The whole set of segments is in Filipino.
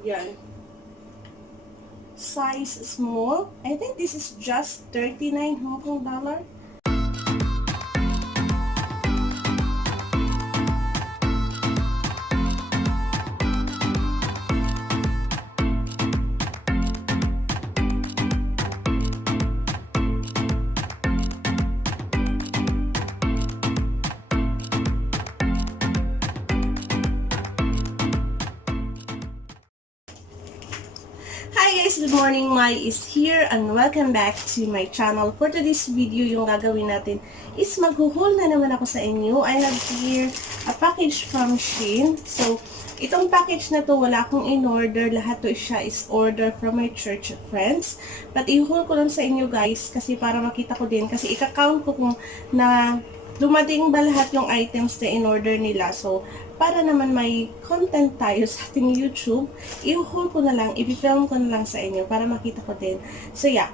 Yan. Size small. I think this is just 39 Hong Kong dollar. Hi guys! Good morning! Mai is here and welcome back to my channel. For today's video, yung gagawin natin is maghuhul na naman ako sa inyo. I have here a package from Shein. So, itong package na to, wala akong in-order. Lahat to siya is order from my church friends. But ihul ko lang sa inyo guys kasi para makita ko din. Kasi ika-count ko kung na dumating ba lahat yung items na in-order nila. So, para naman may content tayo sa ating YouTube, i-haul ko na lang, i-film ko na lang sa inyo para makita ko din. So, yeah.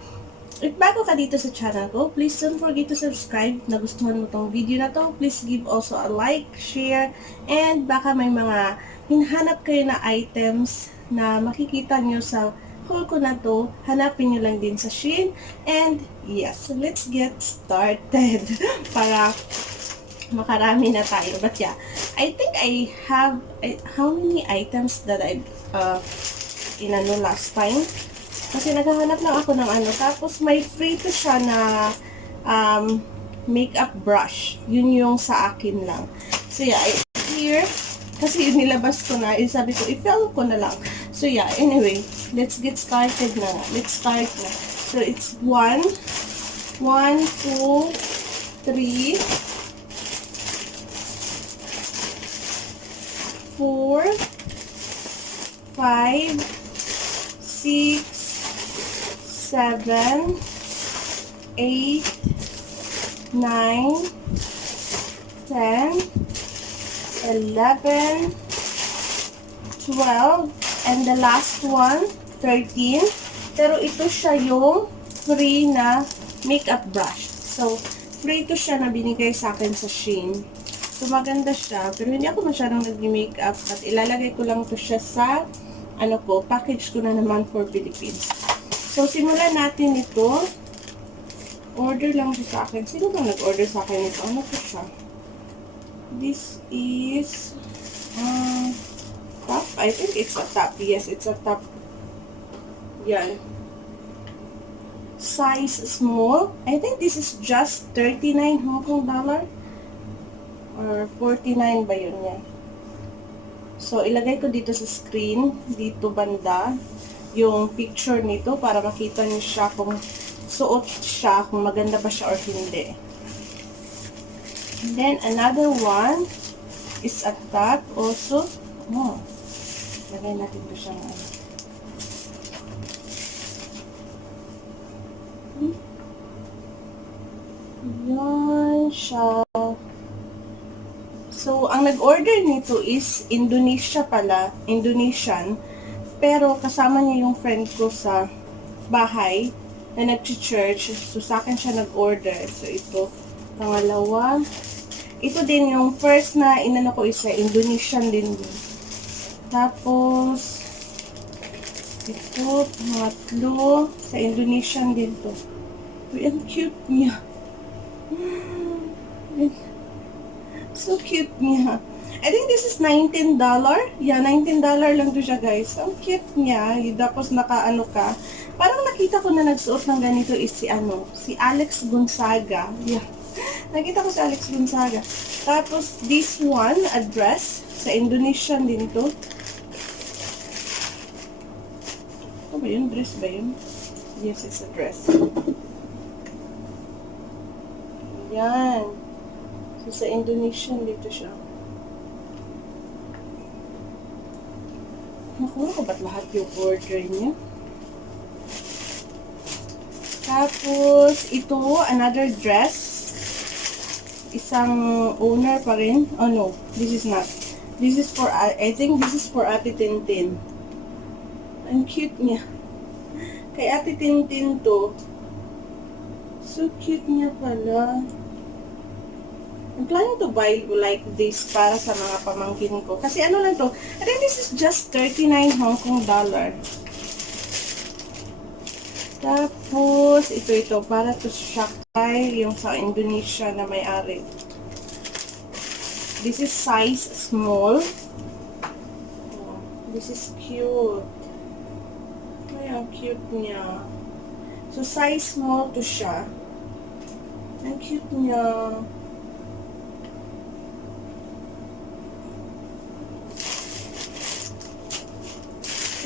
If bago ka dito sa channel ko, please don't forget to subscribe. Nagustuhan mo tong video na to, please give also a like, share, and baka may mga hinahanap kayo na items na makikita nyo sa haul ko na to, hanapin nyo lang din sa Shein. And yes, let's get started para makarami na tayo. But yeah, I think I have how many items that I inano last time. Kasi naghahanap lang ako ng ano. Tapos may free to siya na makeup brush. Yun yung sa akin lang. So yeah, here, kasi yun nilabas ko na. Sabi ko, i-film ko na lang. So yeah, anyway, let's get started na. Let's start na. So it's 1, 2, 3, 4, 5, 6, 7, 8, 9, 10, 11, 12, and the last one, 13. Pero ito siya yung free na makeup brush. So, free to siya na binigay sa akin sa Shein. So, maganda siya. Pero hindi ako masyadong nag-makeup. At ilalagay ko lang to siya sa, ano ko, package ko na naman for Philippines. So, simulan natin ito. Order lang siya sa akin. Sino ba nag-order sa akin ito? Ano po siya? This is, top? I think it's a top. Yes, it's a top. Yan. Size small. I think this is just 39 Hong Kong dollar. Or 49 ba yun yan? So, ilagay ko dito sa screen, dito banda, yung picture nito para makita niyo siya kung suot siya, kung maganda ba siya or hindi. And then, another one is at top also. Oh, ilagay natin ko siya nga. Yan siya. So, ang nag-order nito is Indonesia pala, Indonesian. Pero kasama niya yung friend ko sa bahay na nag-church. So, sa akin siya nag-order. So, ito, pangalawa. Ito din yung first na inano ko isa, Indonesian din. Tapos, ito, pangatlo, sa Indonesian din to. Uy, ang cute niya. So cute niya. I think this is $19. Yeah, $19 lang to siya, guys. Ang cute niya. Tapos naka-ano ka. Parang nakita ko na nagsuot ng ganito is si Alex Gonzaga. Yeah. Nakita ko si Alex Gonzaga. Tapos this one, a dress. Sa Indonesian din to. Ano ba yun? Dress ba yun? Yes, it's a dress. Yan. So, sa Indonesian dito siya. Nakuha ko ba't lahat yung order niya? Tapos, ito, another dress. Isang owner pa rin. Oh no, this is not. This is for, I think this is for Ate Tintin. Ang cute niya. Kay Ate Tintin to. So cute niya pala. I'm planning to buy like this para sa mga pamangkin ko. Kasi ano lang to, I think this is just 39 Hong Kong dollar. Tapos, ito para to Shakay, yung sa Indonesia na may-ari. This is size small. Oh, this is cute. Ay, ang cute niya. So, size small to siya. Ang cute niya.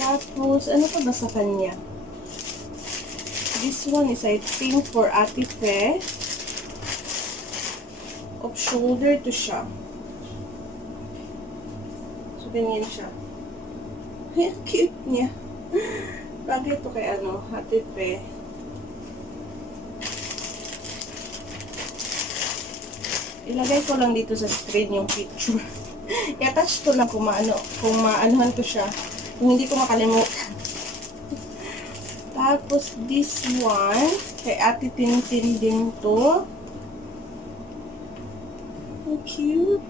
Tapos, ano pa ba sa kanya? This one is, I think, for Ate Fe. Off shoulder to siya. So, ganyan siya. Ay, cute niya. Bagay to kay ano, Ate Fe. Ilagay ko lang dito sa screen yung picture. I-attach ko lang kung maanohan ko siya. Kung hindi ko makalimutan. Tapos, this one, kay Ate Tintin din to. How cute.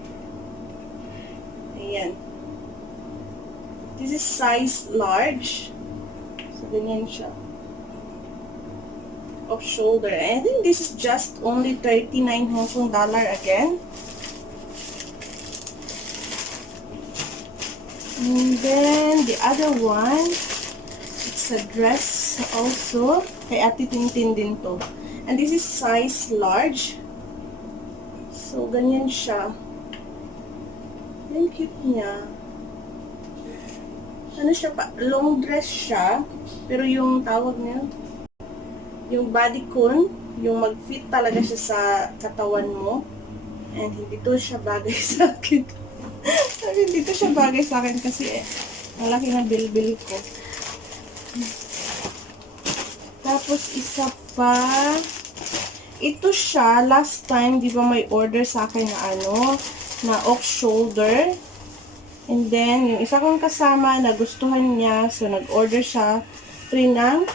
Ayan. This is size large. So, ganyan siya. Off shoulder. I think this is just only 39 Hong Kong dollar again. And then, the other one, it's a dress also. Kay Ate Tintin din to. And this is size large. So, ganyan siya. Ang cute niya. Ano siya pa? Long dress siya. Pero yung tawag niya, yung bodycon, yung mag-fit talaga siya sa katawan mo. And hindi to siya bagay sa akin. Hindi to siya bagay sa akin kasi malaki na bilbil ko. Tapos isa pa, ito siya, last time, di ba may order sa akin na ano, na off shoulder. And then, yung isa kong kasama, nagustuhan niya, so nag-order siya, ng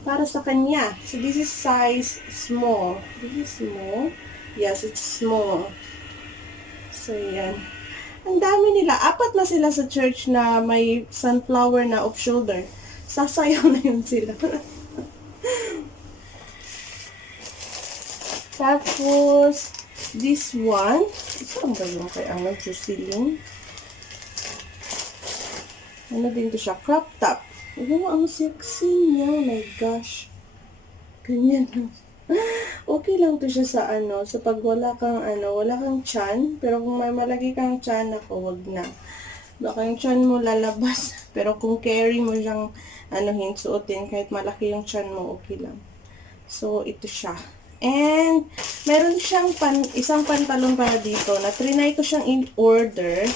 para sa kanya. So this is size small. This is small. Yes, it's small. So yan. Ang dami nila. 4 na sila sa church na may sunflower na off shoulder. Sasayaw na yun sila. Tapos, this one. Saan ba yung kay ano? Jusilin? Ano din to siya? Crop top. Ang sexy niya. Oh my gosh. Ganyan lang. Okay lang to siya sa ano, sa pag wala kang wala kang tiyan, pero kung may malaki kang tiyan, ako, wag na. Baka yung tiyan mo lalabas, pero kung carry mo siyang suotin, kahit malaki yung tiyan mo, okay lang. So, ito siya. And, meron siyang isang pantalon para dito, na trinay ko siyang in order,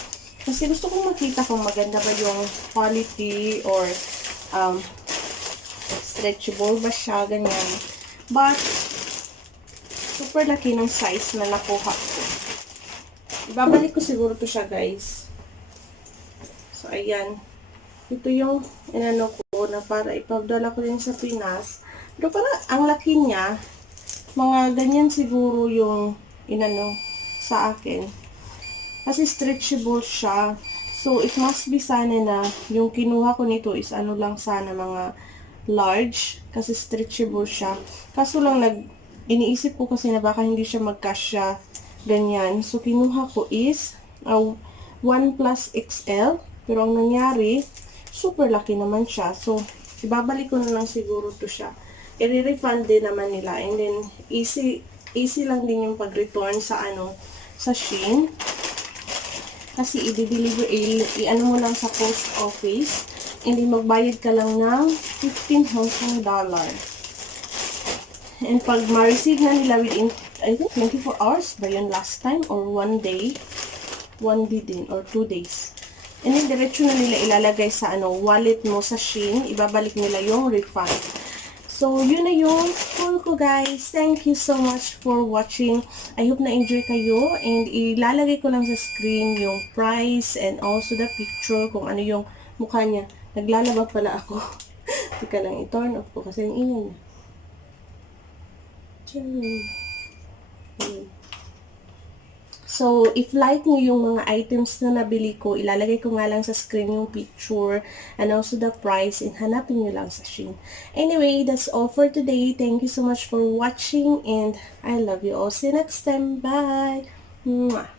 kasi gusto kong makita kung maganda ba yung quality, or, stretchable ba siya, ganyan. But, super laki ng size na nakuha ko. Ibabalik ko siguro to siya, guys. So, ayan. Ito yung inano ko na para ipadala ko din sa Pinas. Pero para ang laki niya, mga ganyan siguro yung inano sa akin. Kasi stretchable siya. So, it must be sana na yung kinuha ko nito is ano lang sana mga large kasi stretchable siya. Kaso lang iniisip ko kasi na baka hindi siya magkasya ganyan. So, kinuha ko is 1 plus XL. Pero ang nangyari, super laki naman siya. So, ibabalik ko na lang siguro to siya. I-refund din naman nila. And then, easy lang din yung pag-return sa sa Shein. Kasi i-deliver, i-ano mo lang sa post office. And then, magbayad ka lang ng 15 Hong Kong dollar. And pag ma-receive na nila within, I think, 24 hours ba yun last time? Or 1 day? 1 day din, or 2 days. And then, diretso na nila ilalagay sa wallet mo sa Shein. Ibabalik nila yung refund. So, yun na yung haul ko, guys. Thank you so much for watching. I hope na-enjoy kayo. And ilalagay ko lang sa screen yung price and also the picture kung ano yung mukha niya. Naglalaba pala ako. Teka lang, i-turn off ko kasi ang ingay niya. So, if like nyo yung mga items na nabili ko, ilalagay ko nga lang sa screen yung picture and also the price and hanapin nyo lang sa Shein. Anyway, that's all for today. Thank you so much for watching and I love you all. See you next time. Bye! Mwah!